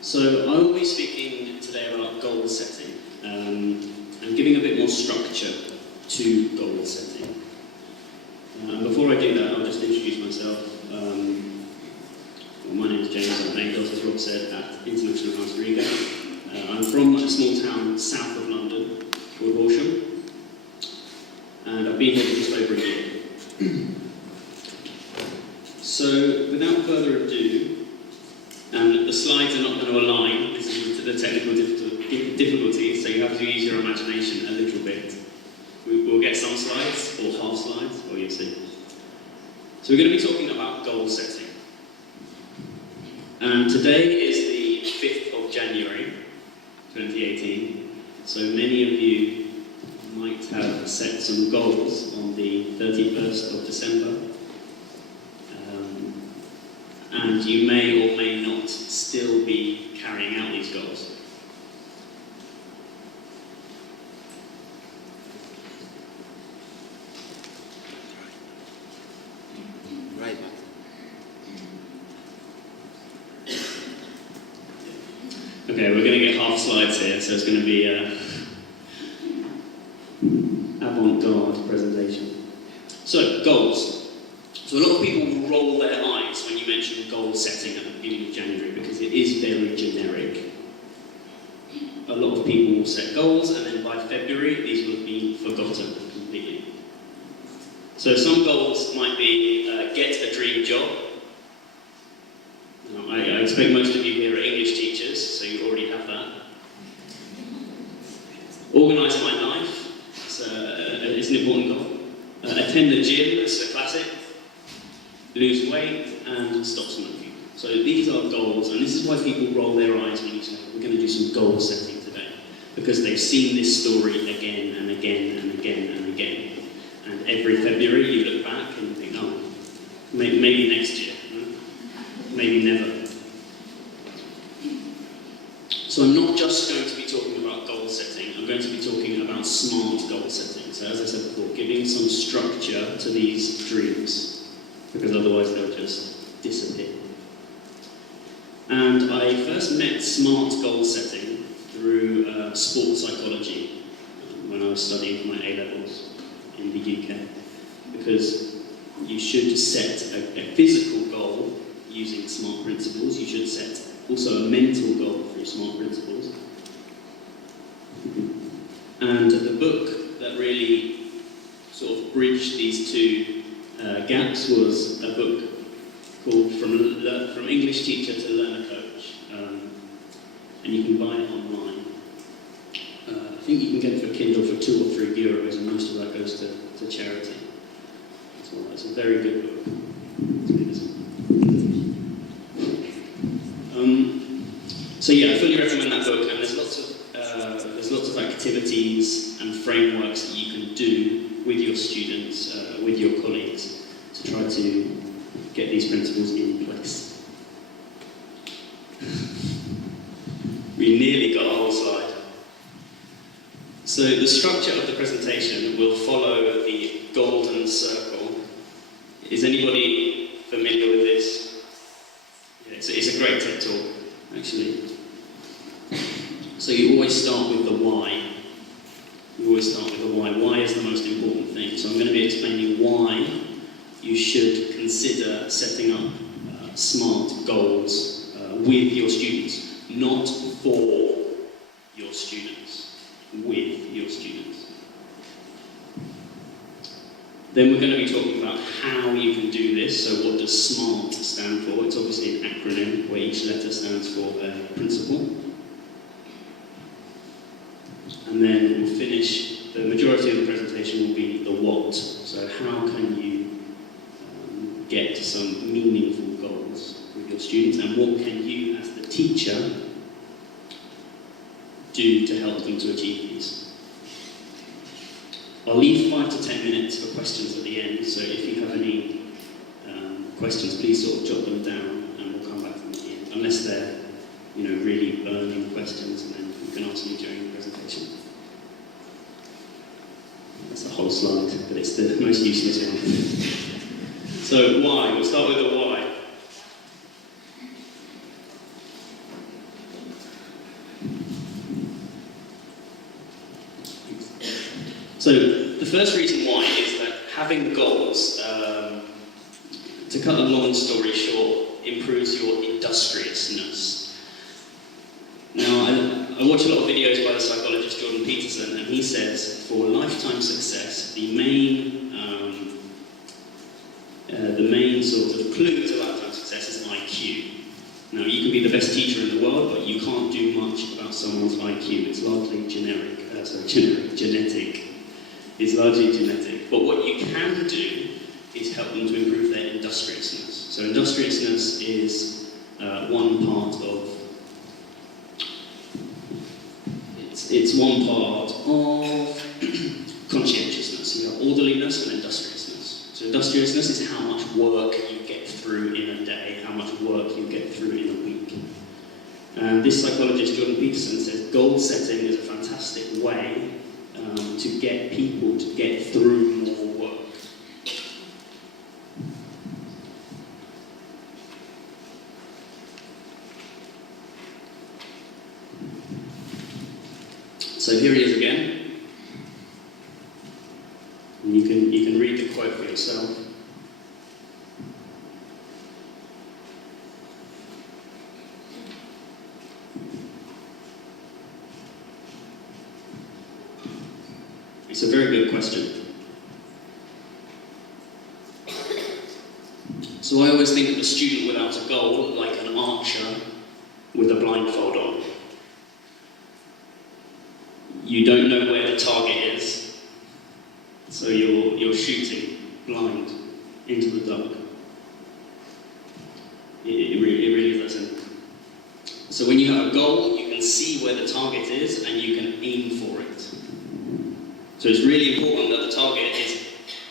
So I will be speaking today about goal setting and giving a bit more structure to goal setting. Before I do that, I'll just introduce myself. My name is James. I'm an ADOS, as Rob said, at International House Riga. I'm from a small town south of London called Horsham, and I've been here for just over a year. So, without further ado, and the slides are not going to align, this is due to the technical difficulties, so you have to use your imagination a little bit. We'll get some slides, or half slides, or you'll see. So we're going to be talking about goal setting. And today is the 5th of January, 2018, so many of you might have set some goals on the 31st of December. And you may or may not still be carrying out these goals. Right. Okay, we're going to get half slides here, so it's going to be an avant-garde presentation. So, goals. So a lot of people will roll their eyes when you mention goal setting at the beginning of January because it is very generic. A lot of people will set goals and then by February these will have been forgotten completely. So some goals might be get a dream job. Now, I expect most of you here are English teachers, so you already have that. Organise my life, it's an important goal. Attend the gym, that's a classic. Lose weight and stop smoking. So these are goals, and this is why people roll their eyes when you say, we're going to do some goal setting today. Because they've seen this story again and again and again and again. And every February you look back and you think, oh, maybe next year, maybe never. So I'm not just going to be talking about goal setting, I'm going to be talking about smart goal setting. So as I said before, giving some structure to these dreams, because otherwise they'll just disappear. And I first met smart goal setting through sports psychology when I was studying for my A-levels in the UK. Because you should set a physical goal using SMART principles. You should set also a mental goal through SMART principles. And the book that really sort of bridged these two gaps was a book called From English Teacher to Learner Coach, and you can buy it online. I think you can get it for Kindle for €2 or €3, and most of that goes to charity. It's a very good book. So yeah, I fully recommend that book, and there's lots of activities and frameworks that you can do with your students, with your colleagues, to try to get these principles in place. We nearly got a whole slide. So the structure of the presentation will follow the golden circle. Is anybody familiar with this? Yeah, it's a great TED talk, actually. So you always start with the why. You always start with the why. Why is the most important thing? So I'm going to be explaining why you should consider setting up smart goals with your students, not for your students, with your students. Then we're going to be talking about how you can do this. So what does SMART stand for? It's obviously an acronym where each letter stands for a principle. And then we'll finish, the majority of the presentation will be the what. So how can you get to some meaningful goals with your students, and what can you as the teacher do to help them to achieve these? I'll leave 5 to 10 minutes for questions at the end, so if you have any questions, please sort of jot them down and we'll come back to them at the end, unless they're really burning questions, and then you can ask me during the presentation. That's a whole slide, but it's the most useless one. So why? We'll start with the why. So the first reason why is that having goals, to cut a long story short, improves your industriousness. Now, I watch a lot of videos by the psychologist Jordan Peterson, and he says for lifetime success, the main sort of clue to lifetime success is IQ. Now, you can be the best teacher in the world, but you can't do much about someone's IQ. It's largely genetic. It's largely genetic. But what you can do is help them to improve their industriousness. So industriousness is one part of conscientiousness. You have orderliness and industriousness. So industriousness is how much work you get through in a day, how much work you get through in a week. And this psychologist, Jordan Peterson, says goal setting is a fantastic way to get people to get through more work. So here he is again. And you can read the quote for yourself. It's a very good question. So I always think of a student without a goal like an archer with a blindfold on. You don't know where the target is, so you're shooting blind into the dark. It really is that simple. So when you have a goal, you can see where the target is and you can aim for it. So it's really important that the target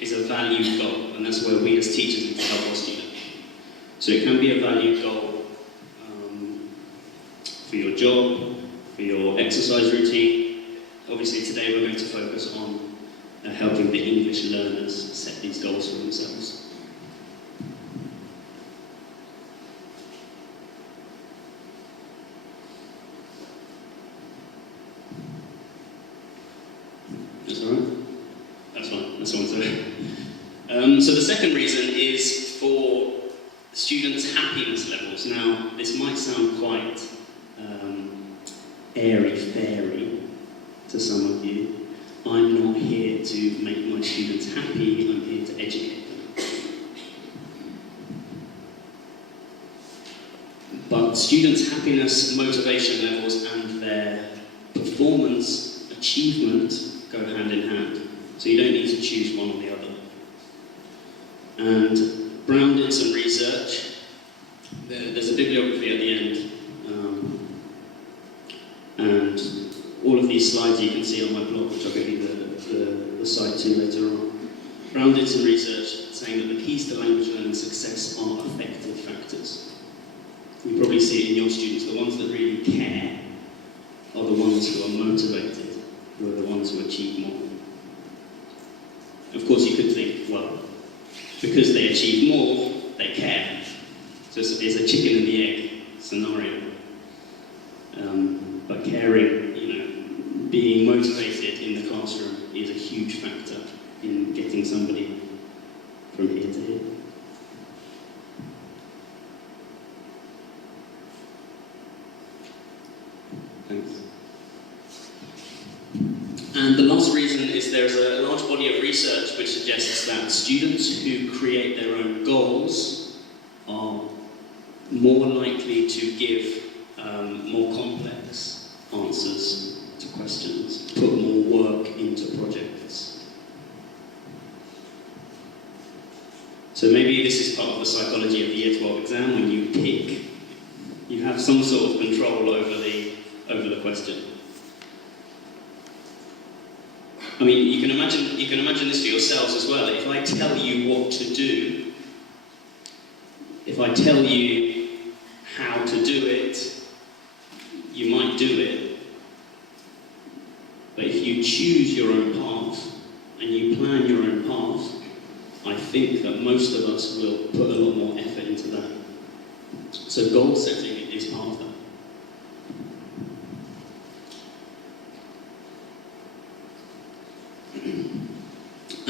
is a valued goal, and that's where we as teachers need to help our students. So it can be a valued goal for your job, for your exercise routine. Obviously today we're going to focus on helping the English learners set these goals for themselves. That's all right? That's fine. That's one. So the second reason is for students' happiness levels. Now, this might sound quite airy-fairy to some of you. I'm not here to make my students happy, I'm here to educate them. But students' happiness, motivation levels, and their performance achievement go hand in hand. So you don't need to choose one or the other. And Brown did some research. There's a bibliography at the end. And all of these slides you can see on my blog, which I'll give you the site to later on. Brown did some research saying that the keys to language learning success are affective factors. You probably see it in your students. The ones that really care are the ones who are motivated, who are the ones who achieve more. Of course, you could think, well, because they achieve more, they care. So it's a chicken and the egg scenario. But caring, being motivated in the classroom is a huge factor in getting somebody from here to here. Thanks. And the last reason is there's a large body of research which suggests that students who create their own goals are more likely to give more complex answers to questions, put more work into projects. So maybe this is part of the psychology of the Year 12 exam. When you pick, you have some sort of control over the question. I mean, you can imagine this for yourselves as well. If I tell you what to do, if I tell you how to do it, you might do it. But if you choose your own path and you plan your own path, I think that most of us will put a lot more effort into that. So goal setting is part of that.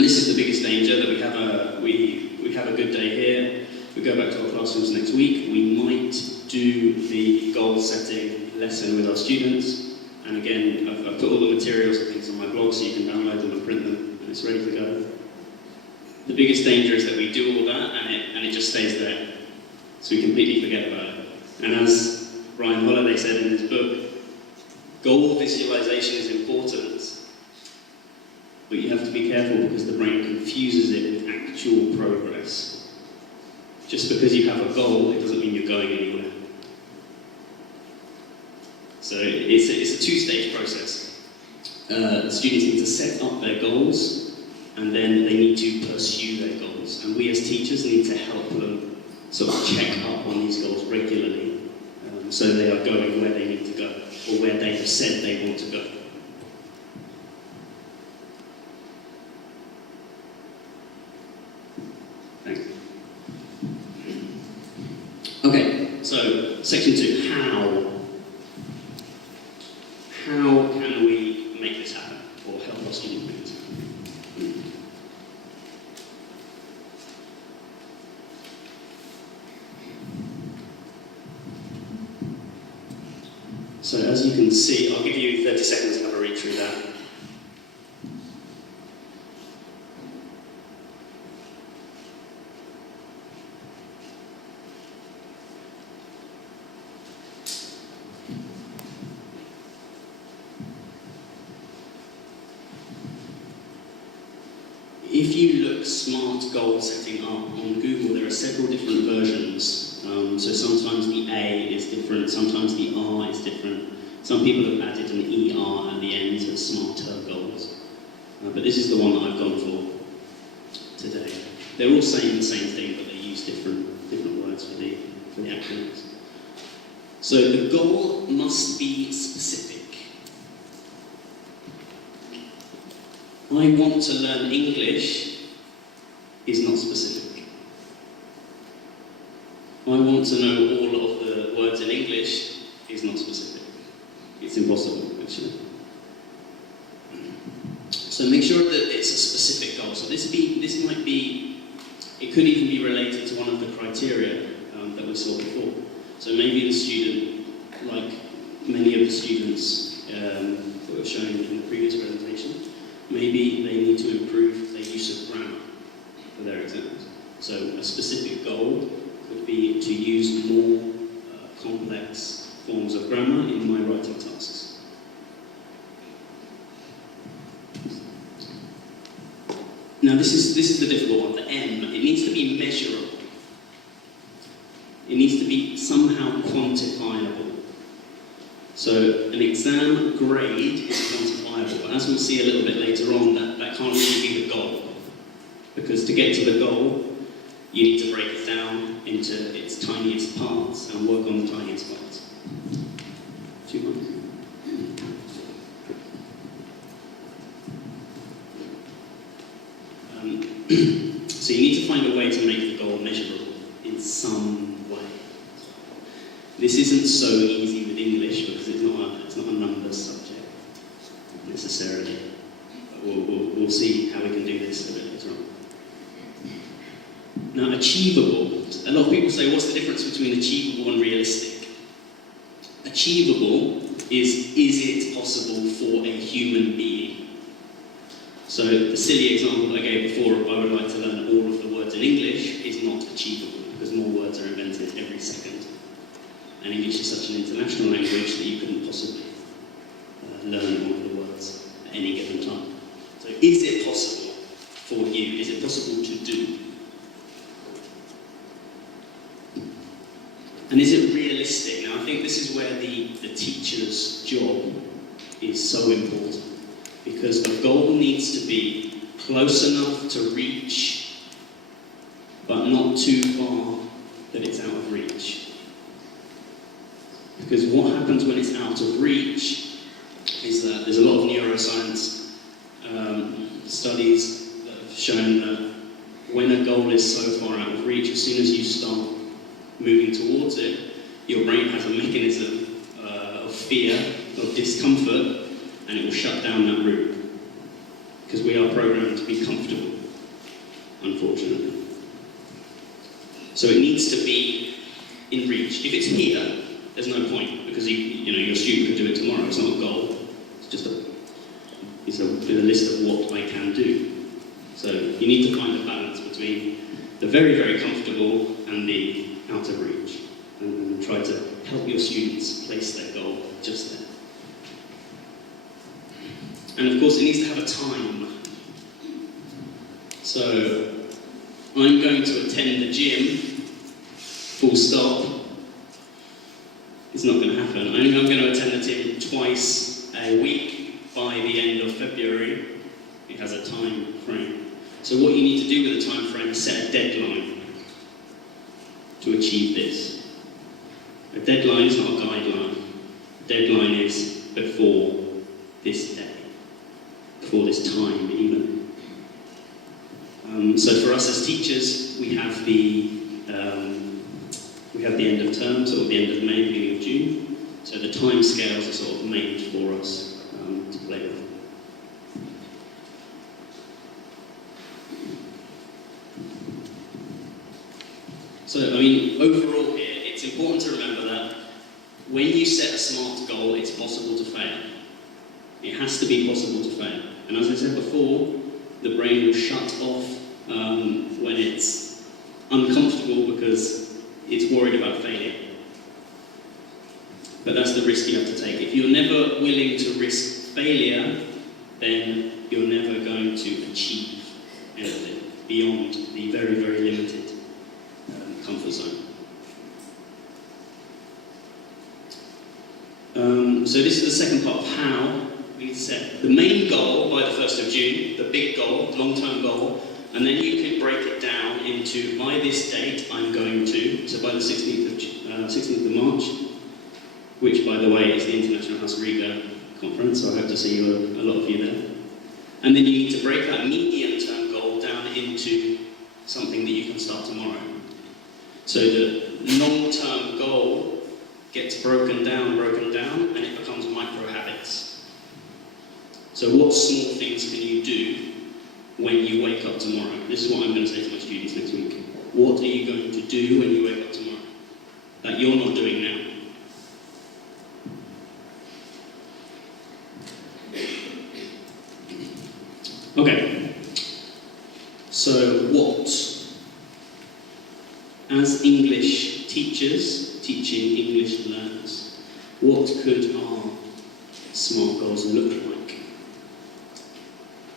And this is the biggest danger, that we have a good day here, we go back to our classrooms next week, we might do the goal setting lesson with our students, and again, I've put all the materials and things on my blog so you can download them and print them, and it's ready to go. The biggest danger is that we do all that and it just stays there, so we completely forget about it. And as Ryan Holiday said in his book, goal visualization is important, but you have to be careful because the brain confuses it with actual progress. Just because you have a goal, it doesn't mean you're going anywhere. So it's a two-stage process. The students need to set up their goals, and then they need to pursue their goals. And we as teachers need to help them sort of check up on these goals regularly, so they are going where they need to go, or where they have said they want to go. Thanks. Okay, so section 2, how? How can we make this happen, or help our students make this happen? So as you can see, I'll give you 30 seconds to have a read through that. If you look smart goal setting up on Google, there are several different versions. So sometimes the A is different, sometimes the R is different. Some people have added an ER at the end of smarter goals. But this is the one that I've gone for today. They're all saying the same thing, but they use different words for the acronyms. So the goal must be specific. I want to learn English is not specific. I want to know all of the words in English is not specific. It's impossible, actually. So make sure that it's a specific goal. So this might be, it could even be related to one of the criteria that we saw before. So maybe the student, like many of the students that were shown in the previous presentation, maybe they need to improve their use of grammar for their exams. So a specific goal would be to use more complex forms of grammar in my writing tasks. Now this is the difficult one, the M. It needs to be measurable. It needs to be somehow quantifiable. So an exam grade is quantifiable, but as we'll see a little bit later on, that can't really be the goal. Because to get to the goal, you need to break it down into its tiniest parts and work on the tiniest parts. 2 months. So you need to find a way to make the goal measurable in some way. This isn't so easy with English because it's not a numbers subject necessarily. We'll see how we can do this a bit later on. Now, achievable. A lot of people say, what's the difference between achievable and realistic? Achievable is it possible for a human being? So the silly example I gave before, I would like to learn all of the words in English, is not achievable because more words are invented every second. And English is such an international language that you couldn't possibly learn all of the words at any given time. So is it possible for you? Is it possible to do? And is it realistic? Now I think this is where the teacher's job is so important. Because the goal needs to be close enough to reach, but not too far that it's out of reach. Because what happens when it's out of reach is that there's a lot of neuroscience studies that have shown that when a goal is so far out of reach, as soon as you start moving towards it, your brain has a mechanism of fear, of discomfort, and it will shut down that route. because we are programmed to be comfortable, unfortunately. So it needs to be in reach. If it's here, there's no point, because your student could do it tomorrow. It's not a goal. It's just a list of what I can do. So you need to find a balance between the very, very comfortable and the out of reach, and try to help your students place their goal just there. And of course, it needs to have a time. So I'm going to attend the gym, full stop. It's not going to happen. I'm going to attend the gym twice a week by the end of February. It has a time frame. So what you need to do with a time frame is set a deadline to achieve this. A deadline is not a guideline. A deadline is before this day, before this time even. So for us as teachers, we have the end of term, so at the end of May, beginning of June. So the time scales are sort of made for us to play with. So, overall here, it's important to remember that when you set a SMART goal, it's possible to fail. It has to be possible to fail. And as I said before, the brain will shut off when it's uncomfortable because it's worried about failure. But that's the risk you have to take. If you're never willing to risk failure, then you're never going to achieve anything beyond the very, very limited comfort zone. So this is the second part of how we set the main goal by the 1st of June, the big goal, long-term goal, and then you can break it down into, by this date I'm going to, so by the 16th of March, which by the way is the International House Riga conference, so I hope to see you, a lot of you there. And then you need to break that medium-term goal down into something that you can start tomorrow. So the long-term goal gets broken down, and it becomes micro-habits. So what small things can you do when you wake up tomorrow? This is what I'm going to say to my students next week. What are you going to do when you wake up tomorrow that you're not doing now? Okay. So what, as English teachers, teaching English learners, what could our SMART goals look like?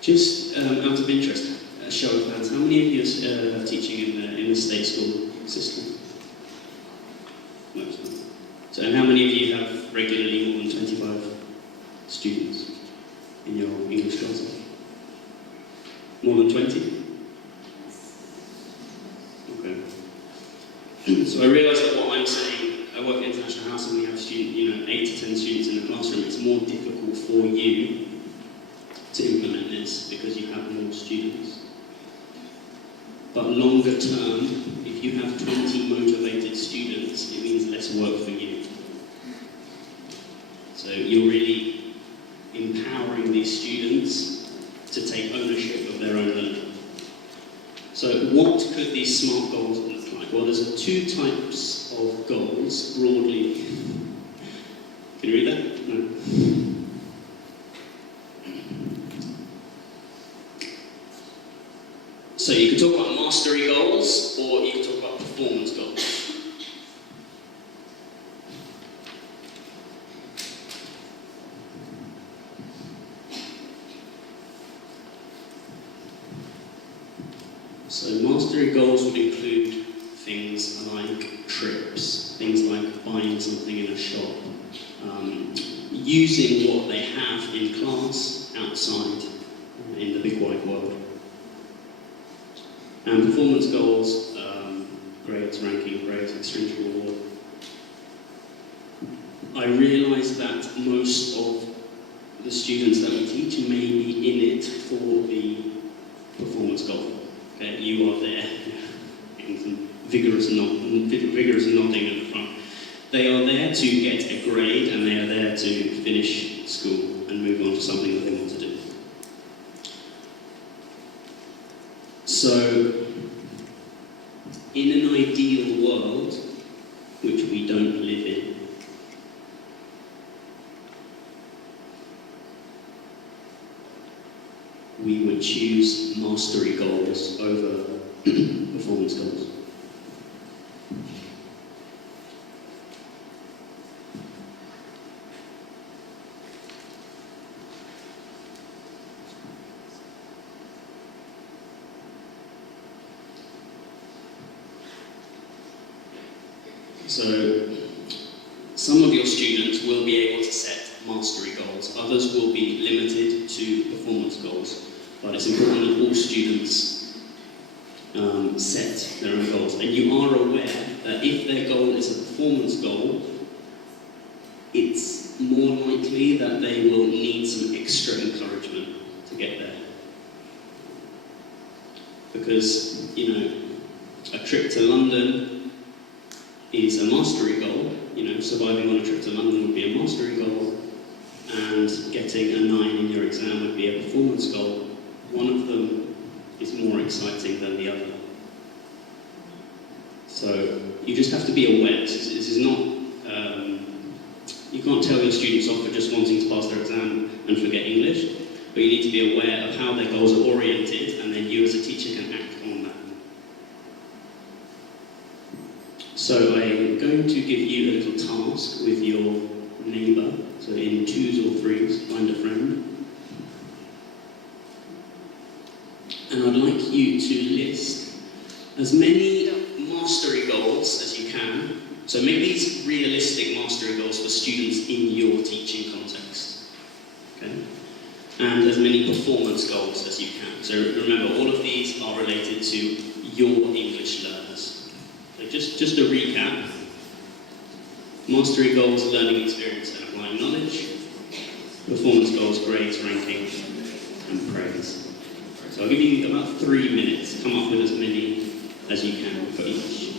Just out of interest, a show of hands, how many of you are teaching in the state school system? Most of them. So, and how many of you have regularly more than 25 students in your English classes? More than 20? Okay. So I realise that what I'm saying, I work at International House and we have 8 to 10 students in the classroom. It's more difficult for you to implement this because you have more students. But longer term, if you have 20 motivated students, it means less work for you. So you're really empowering these students to take ownership of their own learning. So what could these SMART goals look like? Well, there's 2 types of goals, broadly. Can you read that? No. So you can talk about mastery goals, or you can talk about performance goals. So mastery goals would include things like trips, things like buying something in a shop, using what they have in class outside in the big wide world. And performance goals, grades, ranking, grades, extrinsic reward. I realise that most of the students that we teach may be in it for the performance goal. Okay, you are there, getting some vigorous nodding at the front. They are there to get a grade and they are there to finish school and move on to something that they want to do. So, in an ideal world, which we don't live in, we would choose mastery goals over performance goals. So, some of your students will be able to set mastery goals, others will be limited to performance goals, but it's important that all students set their own goals. And you are aware that if their goal is a performance goal, it's more likely that they will need some extra encouragement to get there. Because, you know, a trip to London is a mastery goal. You know, surviving on a trip to London would be a mastery goal, and getting a 9 in your exam would be a performance goal. One of them is more exciting than the other. So you just have to be aware. This is not, you can't tell your students off for just wanting to pass their exam and forget English, but you need to be aware of how their goals are oriented, and then you as a teacher can act on that. So I'm going to give you a little task with your neighbour. So in 2s or 3s, find a friend. And I'd like you to list as many mastery goals as you can. So make these realistic mastery goals for students in your teaching context. Okay? And as many performance goals as you can. So remember, all of these are related to your English learners. So just a recap. Mastery goals, learning experience and applying knowledge. Performance goals, grades, ranking, and praise. So I'll give you about 3 minutes. Come up with as many as you can for each.